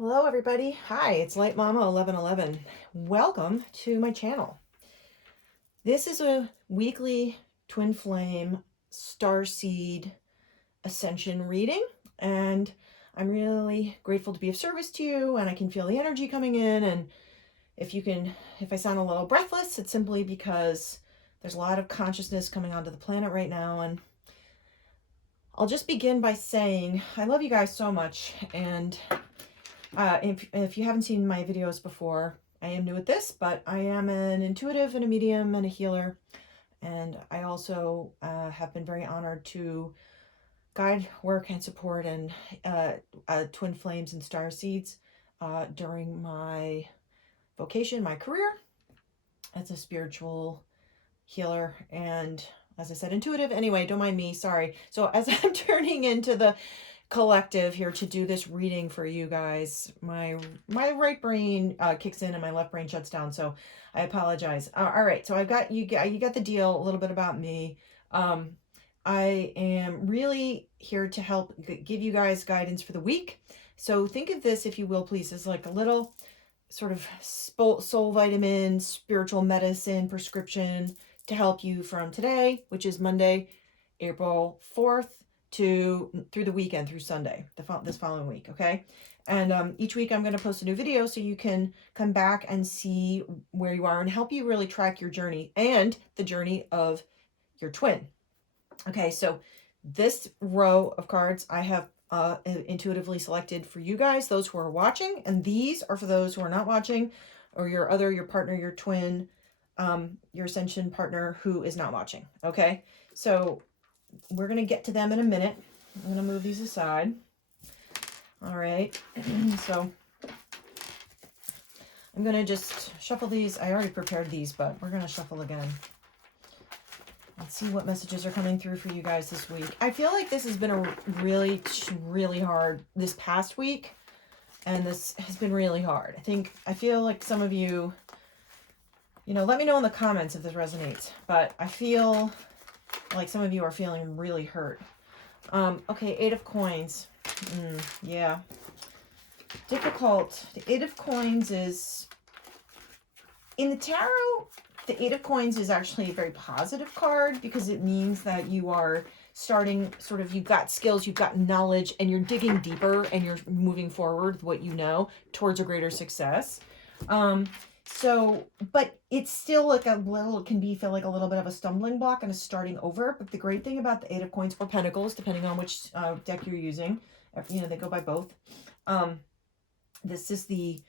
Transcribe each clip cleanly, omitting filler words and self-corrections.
Hello everybody. Hi, it's Light Mama 1111. Welcome to my channel. This is a weekly twin flame starseed ascension reading, and I'm really grateful to be of service to you, and I can feel the energy coming in. And if I sound a little breathless, it's simply because there's a lot of consciousness coming onto the planet right now. And I'll just begin by saying I love you guys so much. And if you haven't seen my videos before, I am new at this, but I am an intuitive and a medium and a healer. And I also have been very honored to guide, work, and support and twin flames and starseeds during my vocation, my career as a spiritual healer and, as I said, intuitive. Anyway, don't mind me, sorry. So as I'm turning into the collective here to do this reading for you guys, my right brain kicks in and my left brain shuts down, so I apologize. All right, so I've got you got the deal. A little bit about me. I am really here to help give you guys guidance for the week. So think of this, if you will, please, as like a little sort of soul vitamin, spiritual medicine prescription to help you from today, which is Monday, April 4th, through the weekend, through Sunday, this following week, okay? And each week I'm going to post a new video so you can come back and see where you are and help you really track your journey and the journey of your twin. Okay, so this row of cards I have intuitively selected for you guys, those who are watching, and these are for those who are not watching, or your partner, your twin, your ascension partner who is not watching, okay? So we're going to get to them in a minute. I'm going to move these aside. All right. So I'm going to just shuffle these. I already prepared these, but we're going to shuffle again. Let's see what messages are coming through for you guys this week. I feel like this has been a really, really hard this past week. And this has been really hard. I feel like some of you, let me know in the comments if this resonates. But I feel like some of you are feeling really hurt. Okay, Eight of Coins. Yeah. Difficult. The Eight of Coins is, in the tarot, the Eight of Coins is actually a very positive card because it means that you are starting you've got skills, you've got knowledge, and you're digging deeper and you're moving forward with what you know towards a greater success. But it's still like feel like a little bit of a stumbling block and a starting over. But the great thing about the Eight of Coins or Pentacles, depending on which deck you're using, they go by both. This is the,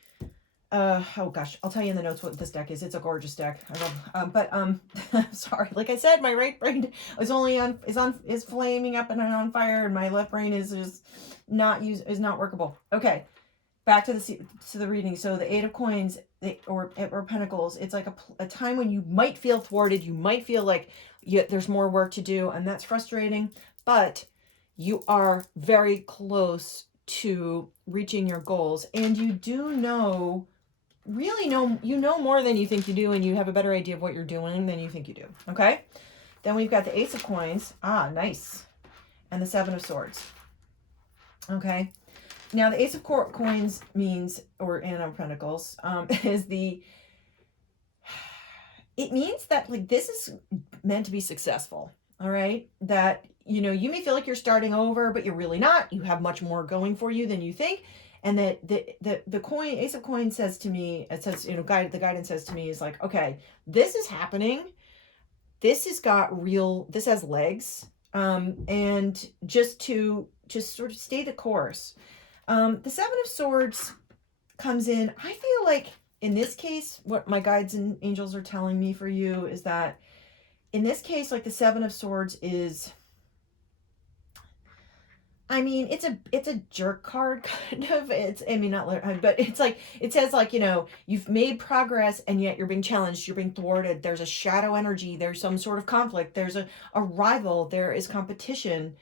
oh gosh, I'll tell you in the notes what this deck is. It's a gorgeous deck. I love, sorry. Like I said, my right brain is flaming up and on fire, and my left brain is just not workable. Okay. Back to the reading. So the Eight of Coins or Pentacles, it's like a time when you might feel thwarted. You might feel like there's more work to do, and that's frustrating. But you are very close to reaching your goals, and you do know more than you think you do, and you have a better idea of what you're doing than you think you do. Okay. Then we've got the Ace of Coins. Ah, nice. And the Seven of Swords. Okay. Now, the Ace of Coins means, and Pentacles, it means that this is meant to be successful. All right. That, you may feel like you're starting over, but you're really not. You have much more going for you than you think. And that the Ace of Coins says to me, it says, the guidance says to me is like, okay, this is happening. This has legs. And just sort of stay the course. The Seven of Swords comes in. I feel like in this case, what my guides and angels are telling me for you is that in this case, like the Seven of Swords is, it's a jerk card kind of. But it's like, it says like, you've made progress and yet you're being challenged, you're being thwarted. There's a shadow energy. There's some sort of conflict. There's a rival. There is competition.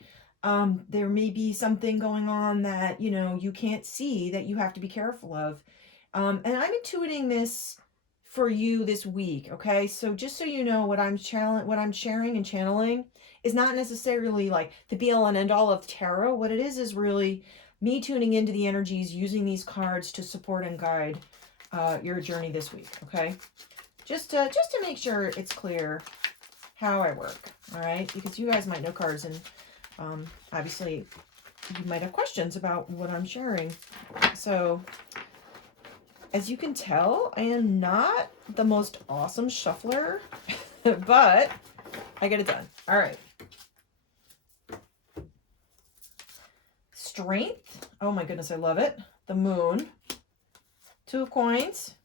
There may be something going on that, you can't see that you have to be careful of. And I'm intuiting this for you this week. Okay. So just so you know, what I'm sharing and channeling is not necessarily like the be all and end all of tarot. What it is really me tuning into the energies, using these cards to support and guide your journey this week, okay? Just to make sure it's clear how I work, all right? Because you guys might know cards, and obviously you might have questions about what I'm sharing. So, as you can tell, I am not the most awesome shuffler, but I get it done. All right. Strength. Oh my goodness, I love it. The Moon. Two of Coins.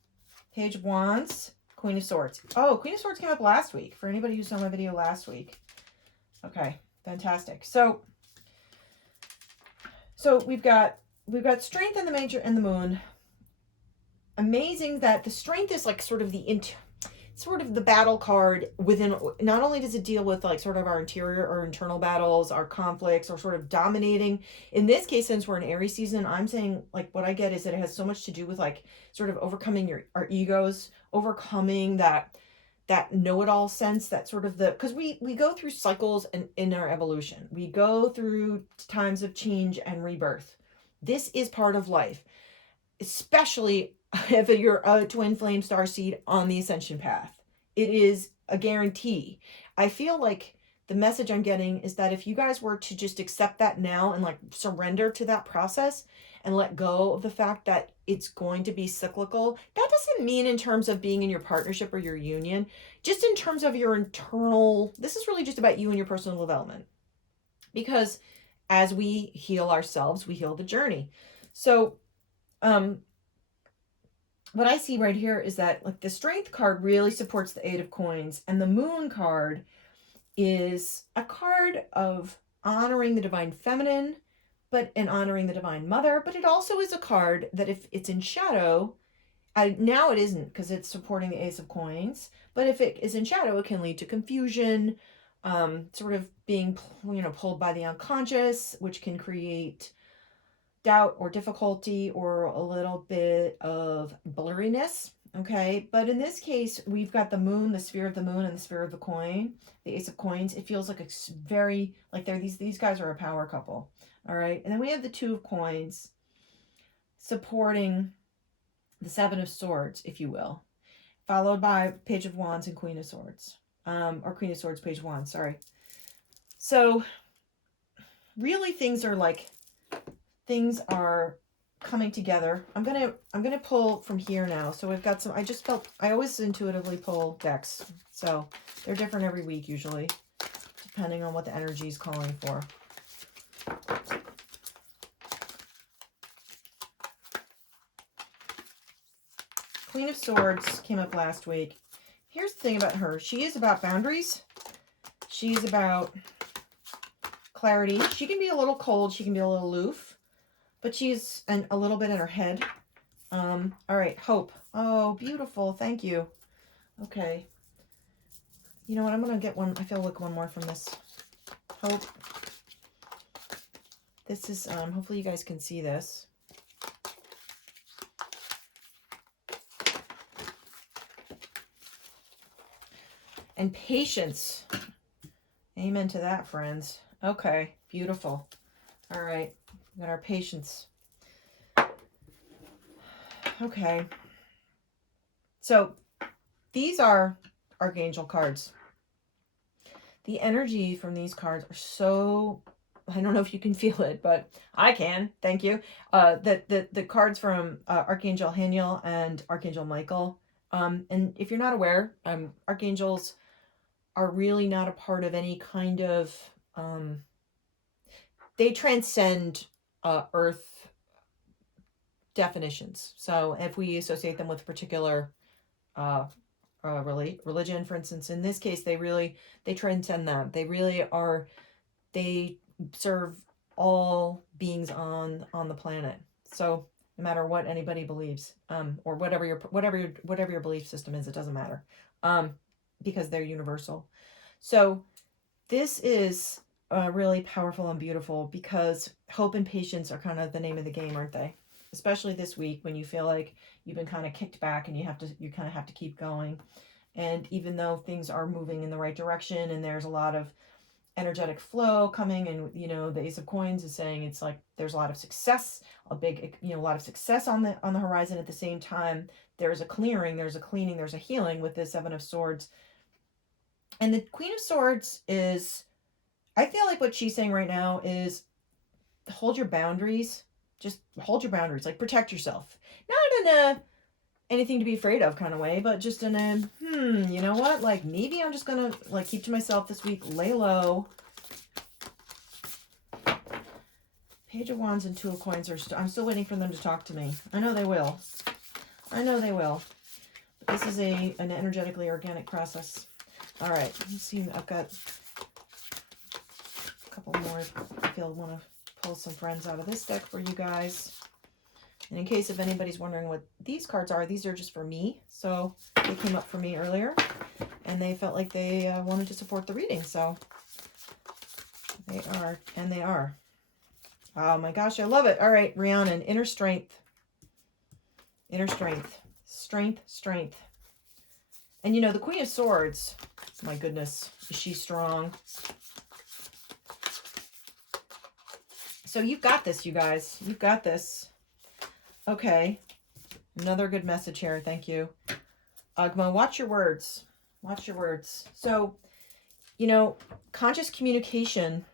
Page of Wands. Queen of Swords. Oh, Queen of Swords came up last week. For anybody who saw my video last week. Okay, fantastic. So we've got strength in the Major and the Moon. Amazing that the strength is like sort of the battle card within. Not only does it deal with like sort of our interior or internal battles, our conflicts, or sort of dominating. In this case, since we're in Aries season, I'm saying like what I get is that it has so much to do with like sort of overcoming our egos, overcoming that know-it-all sense, that sort of because we go through cycles in our evolution. We go through times of change and rebirth. This is part of life, especially if you're a twin flame star seed on the ascension path. It is a guarantee. I feel like the message I'm getting is that if you guys were to just accept that now and like surrender to that process and let go of the fact that it's going to be cyclical, that doesn't mean in terms of being in your partnership or your union, just in terms of your internal, this is really just about you and your personal development. Because as we heal ourselves, we heal the journey. So, what I see right here is that like the Strength card really supports the Eight of Coins, and the Moon card is a card of honoring the divine feminine, and honoring the divine mother. But it also is a card that if it's in shadow, now it isn't because it's supporting the Ace of Coins. But if it is in shadow, it can lead to confusion, sort of being pulled by the unconscious, which can create doubt or difficulty or a little bit of blurriness. Okay, but in this case, we've got the Moon, the sphere of the Moon, and the sphere of the coin, the Ace of Coins. It feels like it's very like these guys are a power couple. All right, and then we have the Two of Coins supporting the Seven of Swords, if you will, followed by Page of Wands and Queen of Swords, or Queen of Swords, Page of Wands. Sorry. So really, things are coming together. I'm gonna pull from here now. So we've got some. I always intuitively pull decks, so they're different every week usually, depending on what the energy is calling for. Queen of Swords came up last week. Here's the thing about her. She is about boundaries. She's about clarity. She can be a little cold. She can be a little aloof. But she's a little bit in her head. All right, hope. Oh, beautiful. Thank you. Okay. You know what? I'm going to get one. I feel like one more from this. Hope. This is, hopefully you guys can see this. And patience. Amen to that, friends. Okay, beautiful. All right. We got our patience. Okay. So these are Archangel cards. The energy from these cards are so, I don't know if you can feel it, but I can. Thank you. The cards from Archangel Haniel and Archangel Michael. And if you're not aware, archangels are really not a part of any kind of, they transcend earth definitions. So if we associate them with a particular religion, for instance, in this case, they transcend them. They really are, they serve all beings on the planet. So no matter what anybody believes, or whatever your belief system is, it doesn't matter, because they're universal. So this is really powerful and beautiful, because hope and patience are kind of the name of the game, aren't they? Especially this week when you feel like you've been kind of kicked back and you kind of have to keep going. And even though things are moving in the right direction and there's a lot of energetic flow coming, and you know, the Ace of Coins is saying it's like there's a lot of success, a big, you know, a lot of success on the horizon. At the same time, there's a clearing, there's a cleaning, there's a healing with the Seven of Swords. And the Queen of Swords is, I feel like what she's saying right now is hold your boundaries. Just hold your boundaries, like protect yourself. Not in a anything to be afraid of kind of way, but just in a, you know what? Like maybe I'm just going to like keep to myself this week, lay low. Page of Wands and Two of Coins are, I'm still waiting for them to talk to me. I know they will. I know they will. But this is an energetically organic process. All right. Let's see. I've got a couple more. I feel I want to pull some friends out of this deck for you guys. And in case if anybody's wondering what these cards are, these are just for me. So they came up for me earlier and they felt like they wanted to support the reading. So they are, and they are. Oh my gosh, I love it. All right, Rhiannon, inner strength. Inner strength. Strength, strength. And you know, the Queen of Swords, my goodness, is she strong? So you've got this, you guys. You've got this. Okay. Another good message here. Thank you. Agma, watch your words. Watch your words. So, you know, conscious communication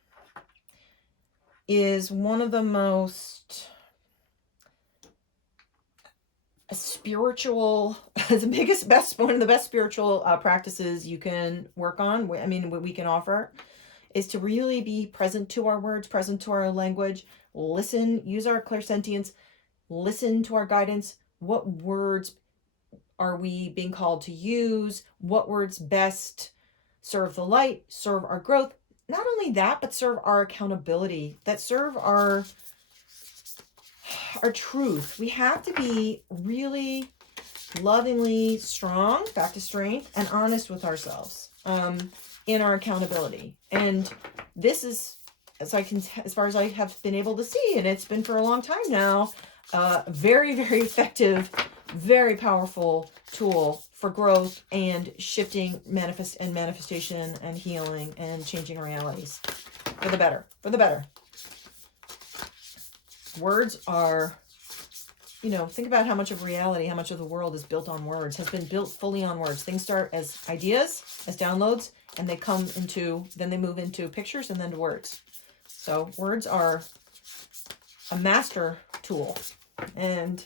is one of the most spiritual, the biggest, best, one of the best spiritual practices you can work on. I mean, what we can offer is to really be present to our words, present to our language, listen, use our clairsentience, listen to our guidance. What words are we being called to use? What words best serve the light, serve our growth? Not only that, but serve our accountability, that serve our truth. We have to be really lovingly strong, back to strength, and honest with ourselves in our accountability. And this is, as far as I have been able to see, and it's been for a long time now, very, very effective, very powerful tool for growth and shifting manifestation and healing and changing realities for the better, for the better. Words are, you know, think about how much of reality, how much of the world is built on words, has been built fully on words. Things start as ideas, as downloads, and they come into, then they move into pictures and then to words. So words are a master tool, and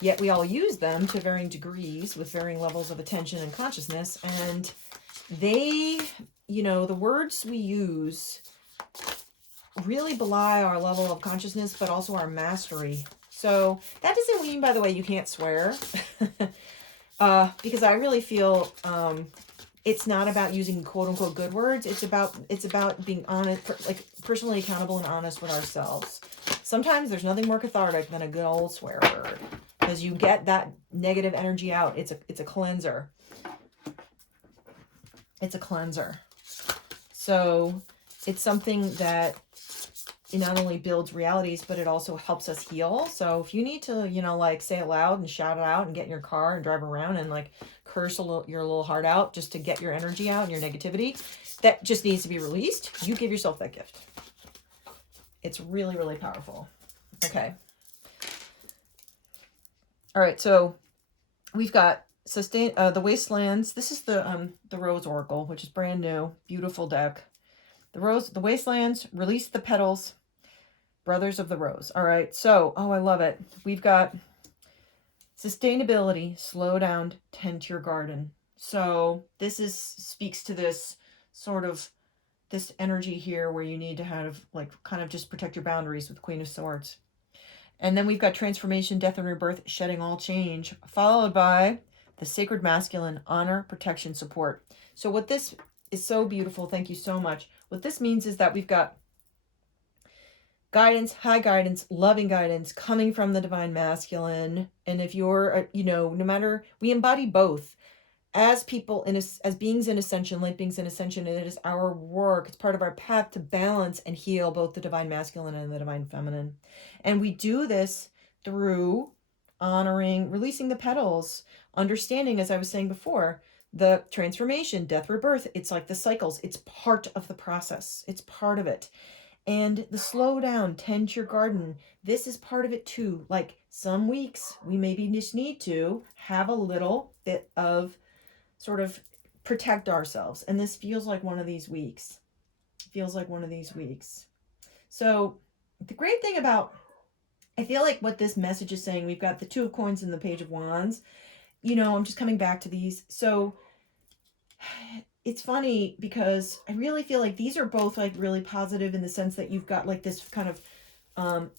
yet we all use them to varying degrees with varying levels of attention and consciousness. And they, you know, the words we use really belie our level of consciousness, but also our mastery. So that doesn't mean, by the way, you can't swear, because I really feel it's not about using quote unquote good words. It's about being honest, like personally accountable and honest with ourselves. Sometimes there's nothing more cathartic than a good old swear word, because you get that negative energy out. It's a cleanser. It's a cleanser. So it's something that it not only builds realities, but it also helps us heal. So if you need to, you know, like say it loud and shout it out and get in your car and drive around and like curse your little heart out just to get your energy out and your negativity, that just needs to be released. You give yourself that gift. It's really, really powerful. Okay. All right. So we've got the Wastelands. This is the Rose Oracle, which is brand new, beautiful deck. The Wastelands, release the petals, Brothers of the Rose. All right, so, oh, I love it. We've got sustainability, slow down, tend to your garden. So this speaks to this sort of, this energy here where you need to have, like, kind of just protect your boundaries with Queen of Swords. And then we've got transformation, death and rebirth, shedding all change, followed by the sacred masculine, honor, protection, support. So what this is so beautiful, thank you so much. What this means is that we've got guidance, high guidance, loving guidance coming from the divine masculine. And if you're, you know, no matter, we embody both as people, as beings in ascension, light beings in ascension. And it is our work. It's part of our path to balance and heal both the divine masculine and the divine feminine. And we do this through honoring, releasing the petals, understanding, as I was saying before, The transformation, death, rebirth, it's like the cycles. It's part of the process. It's part of it. And the slow down, tend to your garden. This is part of it too. Like some weeks we maybe just need to have a little bit of sort of protect ourselves. And this feels like one of these weeks. Feels like one of these weeks. So the great thing about, I feel like what this message is saying, we've got the Two of Coins and the Page of Wands. You know, I'm just coming back to these. So it's funny because I really feel like these are both like really positive in the sense that you've got like this kind of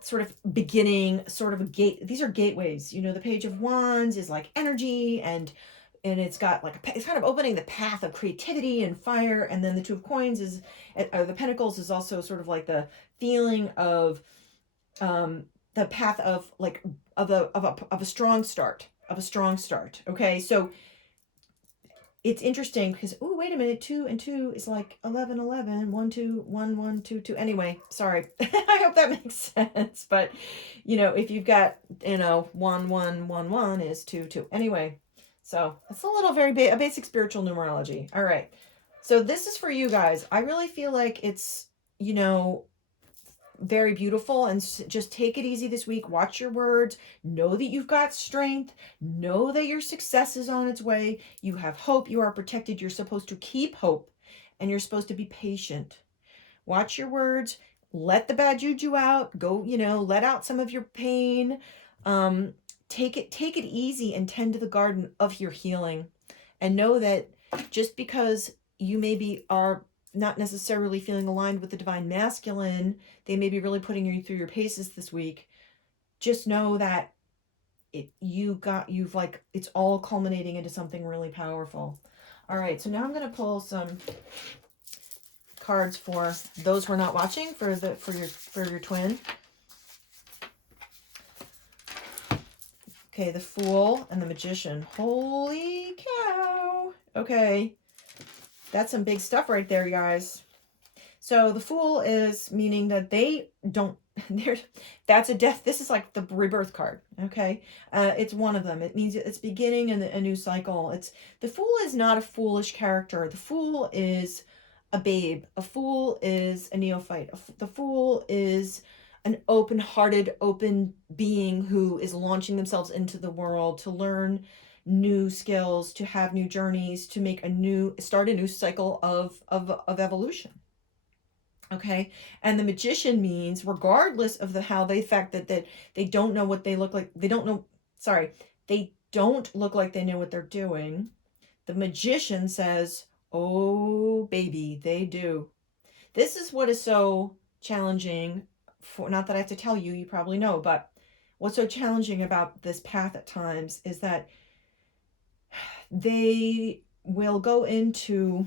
sort of beginning, sort of a gate. These are gateways. You know, the Page of Wands is like energy and it's got like it's kind of opening the path of creativity and fire. And then the Two of Coins is, the Pentacles is also sort of like the feeling of the path of like of a strong start, okay. So it's interesting because, oh, wait a minute, 2 and 2 is like 11 11, 1 2 1 1 2 2. Anyway, sorry. I hope that makes sense. But you know, if you've got, you know, 1 1 1 1 is 2 2. Anyway, so it's a little a basic spiritual numerology. All right, so this is for you guys. I really feel like it's, you know, very beautiful, and just take it easy this week. Watch your words. Know that you've got strength. Know that your success is on its way. You have hope. You are protected. You're supposed to keep hope, and you're supposed to be patient. Watch your words. Let the bad juju out. Go, you know, let out some of your pain. Take it easy and tend to the garden of your healing, and know that just because you maybe are not necessarily feeling aligned with the divine masculine, they may be really putting you through your paces this week. Just know that you've like, it's all culminating into something really powerful. All right, so now I'm going to pull some cards for those who are not watching, for your twin. Okay, the Fool and the Magician. Holy cow. Okay. That's some big stuff right there, guys. So the Fool is meaning that they don't, that's a death. This is like the rebirth card. Okay. It's one of them. It means it's beginning a new cycle. The Fool is not a foolish character. The Fool is a babe. A fool is a neophyte. The Fool is an open-hearted, open being who is launching themselves into the world to learn new skills, to have new journeys, to start a new cycle of evolution. Okay. And the Magician means, regardless of how they affect that they don't know what they look like, they don't look like they know what they're doing. The Magician says, oh baby, they do. This is what is so challenging, for, not that I have to tell you, you probably know, but what's so challenging about this path at times is that they will go into,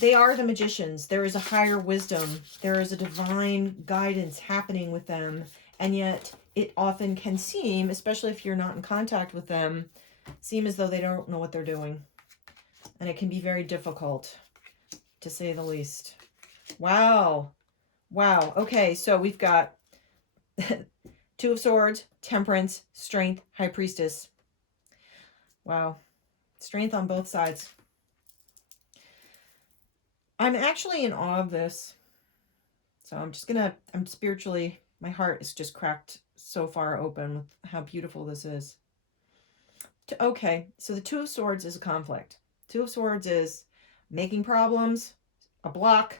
they are the magicians. There is a higher wisdom. There is a divine guidance happening with them. And yet it often can seem, especially if you're not in contact with them, seem as though they don't know what they're doing. And it can be very difficult, to say the least. Wow. Wow. Okay, so we've got Two of Swords, Temperance, Strength, High Priestess. Wow. Strength on both sides. I'm actually in awe of this. So I'm spiritually, my heart is just cracked so far open with how beautiful this is. Okay, so the Two of Swords is a conflict. Two of Swords is making problems, a block,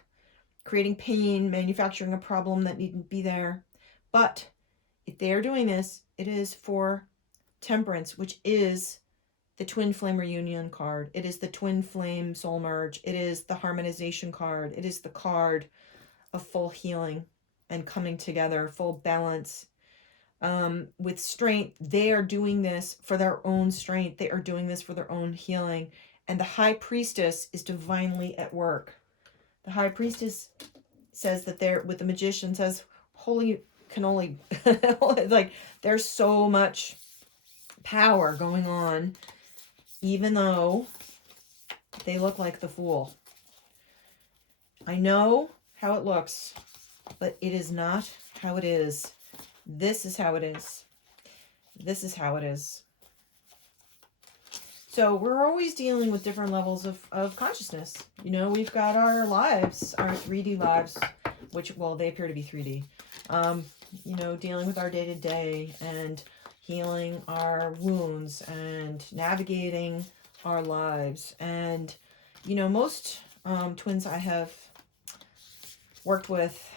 creating pain, manufacturing a problem that needn't be there. But if they are doing this, it is for Temperance, which is the Twin Flame Reunion card. It is the Twin Flame Soul Merge. It is the Harmonization card. It is the card of full healing and coming together, full balance. With Strength, they are doing this for their own strength. They are doing this for their own healing. And the High Priestess is divinely at work. The High Priestess says that they're, with the Magician, says, holy cannoli. Like, there's so much power going on, even though they look like the Fool. I know how it looks, but it is not how it is. This is how it is. This is how it is. So we're always dealing with different levels of consciousness. You know, we've got our lives, our 3D lives, which, well, they appear to be 3D. You know, dealing with our day-to-day and healing our wounds and navigating our lives. And, you know, most twins I have worked with,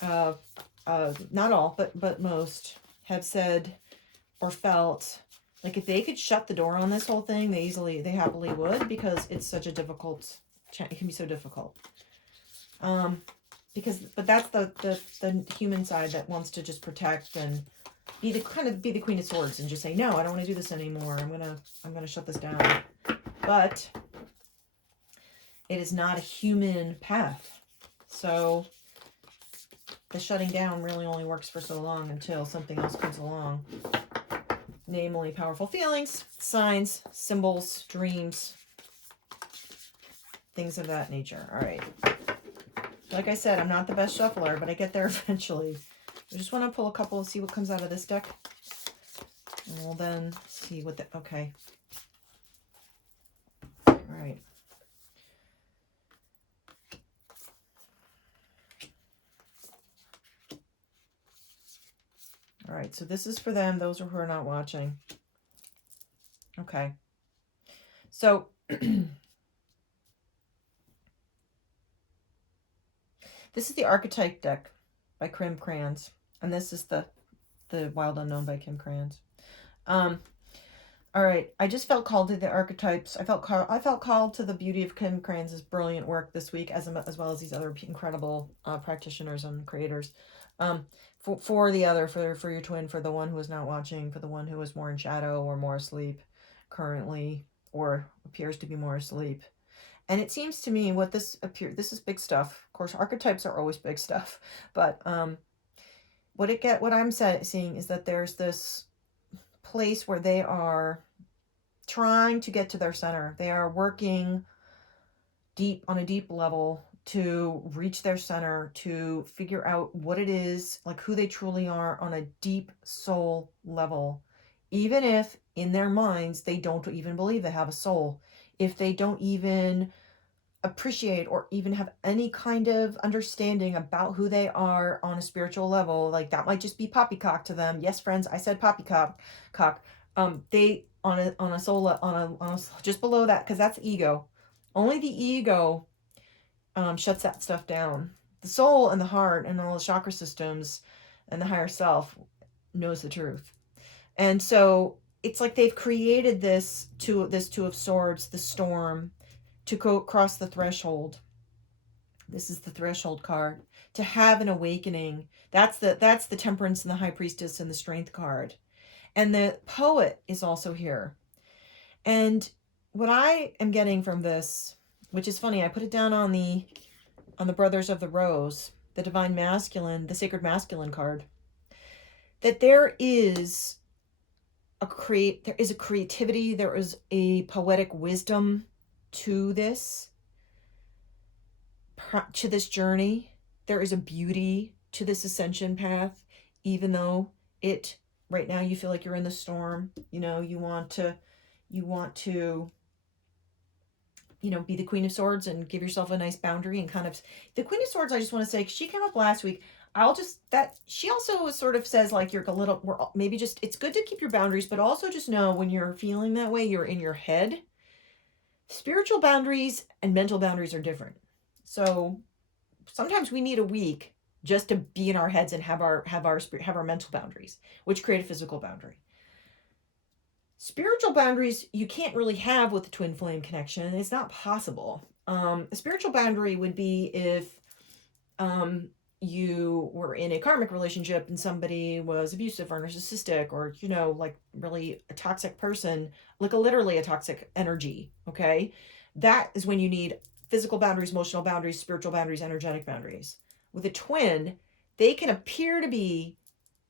not all, but most, have said or felt like if they could shut the door on this whole thing, they happily would, because it's such a difficult, it can be so difficult. But that's the human side that wants to just protect and be the Queen of Swords and just say, no, I don't want to do this anymore. I'm gonna shut this down. But it is not a human path. So the shutting down really only works for so long until something else comes along. Namely, powerful feelings, signs, symbols, dreams, things of that nature. All right. Like I said, I'm not the best shuffler, but I get there eventually. I just want to pull a couple and see what comes out of this deck. And we'll then see what okay. All right. All right, so this is for them, those who are not watching. Okay. So this is the Archetype deck by Kim Krans, and this is the Wild Unknown by Kim Krans. All right, I just felt called to the Archetypes. I felt called to the beauty of Kim Krans' brilliant work this week, as well as these other incredible practitioners and creators. For your twin, for the one who is not watching, for the one who is more in shadow or more asleep currently, or appears to be more asleep. And it seems to me this is big stuff. Of course, archetypes are always big stuff, but what I'm seeing is that there's this place where they are trying to get to their center. They are working on a deep level to reach their center, to figure out what it is, like who they truly are on a deep soul level. Even if in their minds they don't even believe they have a soul, if they don't even appreciate or even have any kind of understanding about who they are on a spiritual level, like that might just be poppycock to them. Yes, friends, I said poppycock. They on a soul on a just below that, because that's ego. Only the ego shuts that stuff down. The soul and the heart and all the chakra systems and the higher self knows the truth. And so it's like they've created this Two of Swords, the storm, to go cross the threshold. This is the threshold card. To have an awakening. That's the Temperance and the High Priestess and the Strength card. And the Poet is also here. And what I am getting from this, which is funny, I put it down on the Brothers of the Rose, the Divine Masculine, the Sacred Masculine card, that there is a creativity, there is a poetic wisdom to this journey. There is a beauty to this ascension path, even though right now you feel like you're in the storm. You know, you want to be the Queen of Swords and give yourself a nice boundary, and kind of the Queen of Swords, I just want to say, she came up last week. She also sort of says, like, it's good to keep your boundaries, but also just know when you're feeling that way, you're in your head. Spiritual boundaries and mental boundaries are different. So sometimes we need a week just to be in our heads and have our mental boundaries, which create a physical boundary. Spiritual boundaries you can't really have with the twin flame connection. It's not possible. A spiritual boundary would be if you were in a karmic relationship and somebody was abusive or narcissistic, or, like really a toxic person, like literally a toxic energy. Okay. That is when you need physical boundaries, emotional boundaries, spiritual boundaries, energetic boundaries. With a twin, they can appear to be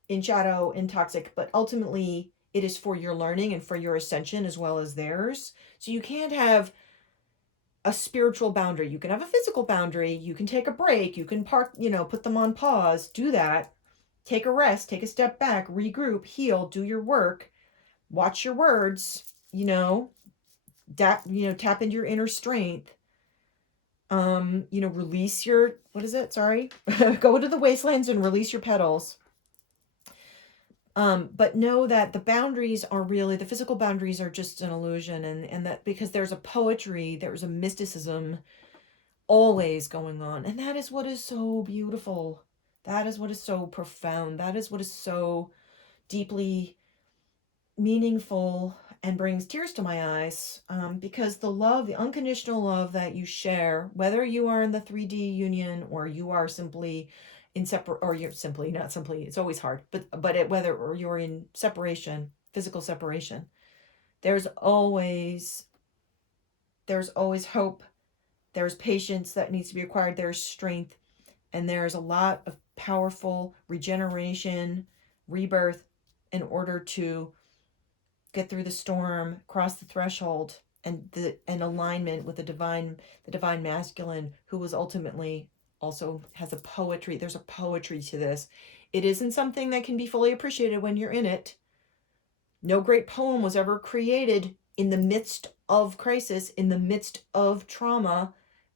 in shadow and toxic, but ultimately it is for your learning and for your ascension as well as theirs. So you can't have a spiritual boundary. You can have a physical boundary. You can take a break. You can put them on pause, do that, take a rest, take a step back, regroup, heal, do your work, watch your words, tap into your inner strength. Release your, what is it? Sorry. Go to the wastelands and release your petals. But know that the boundaries are really, the physical boundaries are just an illusion, and that because there's a poetry, there's a mysticism always going on. And that is what is so beautiful. That is what is so profound. That is what is so deeply meaningful and brings tears to my eyes, because the love, the unconditional love that you share, whether you are in the 3D union or you are simply in separate, or you're simply, not simply, it's always hard, whether or you're in separation, physical separation, there's always hope. There's patience that needs to be acquired. There's strength, and there's a lot of powerful regeneration, rebirth, in order to get through the storm, cross the threshold, and alignment with the divine masculine, who was ultimately also has a poetry. There's a poetry to this. It isn't something that can be fully appreciated when you're in it. No great poem was ever created in the midst of crisis, in the midst of trauma,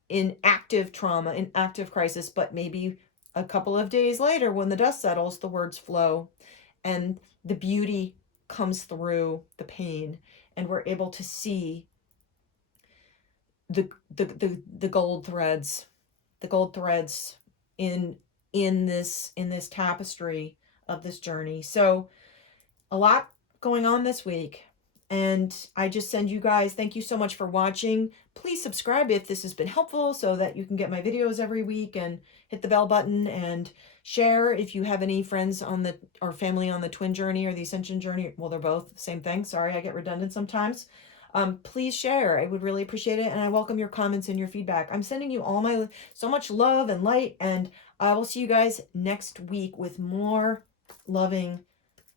in active crisis, but maybe a couple of days later, when the dust settles, the words flow and the beauty comes through the pain, and we're able to see the gold threads, in this tapestry of this journey. So a lot going on this week, and I just send you guys, thank you so much for watching. Please subscribe if this has been helpful, so that you can get my videos every week, and hit the bell button, and share if you have any friends or family on the twin journey or the ascension journey. Well, they're both the same thing. Sorry, I get redundant sometimes. Please share. I would really appreciate it, and I welcome your comments and your feedback. I'm sending you all so much love and light, and I will see you guys next week with more loving,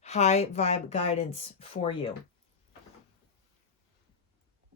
high vibe guidance for you.